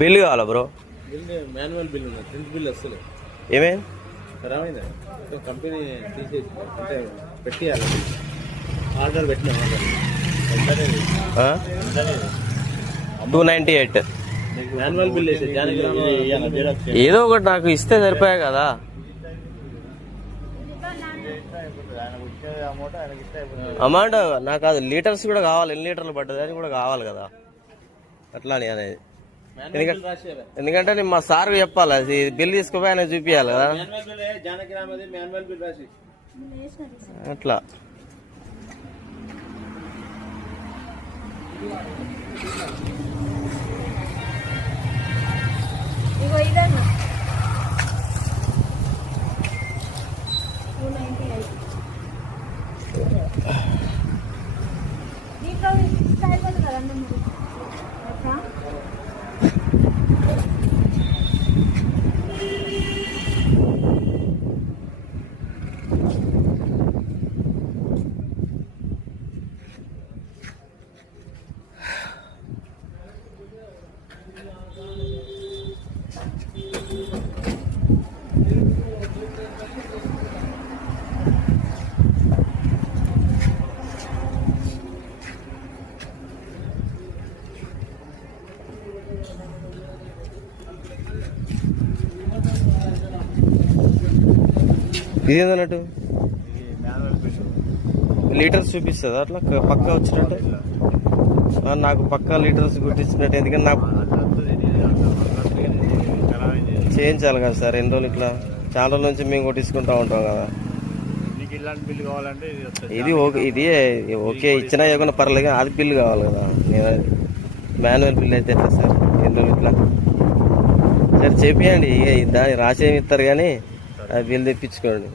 Bill కావాలా bro? Manual bill ఉంది, print bill వస్తుంది. ఏమేమి ఖరాబ్ అయిందా? కంపెనీ తీసేసి అంటే పెట్టియాలి, ఆర్డర్ పెట్టిన 298. మాన్యువల్ బిల్ వేసి ఏదో ఒకటి నాకు ఇస్తే సరిపోయా కదా. అమౌంట్ నాకు అది లీటర్స్ కూడా కావాలి, ఎన్ని లీటర్లు పడ్డది అని కూడా కావాలి కదా, అట్లా అని అనేది. ఎందుకంటే నేను మా సార్ చెప్పాలి, అది బిల్ తీసుకుపోయి ఆయన చూపించాలి కదా అట్లా. ఇదేందన్నట్టు లీటర్స్ చూపిస్తుంది అట్లా పక్కా వచ్చినట్టు. నాకు పక్కా లీటర్స్ గుర్తించినట్టు, ఎందుకంటే నాకు చేయించాలి కదా సార్. ఎన్ని రోజులు ఇట్లా చాలా రోజుల నుంచి మేము కొట్టించుకుంటూ ఉంటాం కదా. ఇది ఓకే, ఇది ఓకే ఇచ్చినా ఏమన్నా పర్లేదు, అది బిల్లు కావాలి కదా. నేను మాన్యువల్ బిల్ అయితే ఎట్లా సార్? ఎన్ని రోజులు ఇట్లా సరే చేపియండి, ఇక దాన్ని రాసేమి ఇస్తారు కానీ అది బిల్ తెప్పించుకోండి.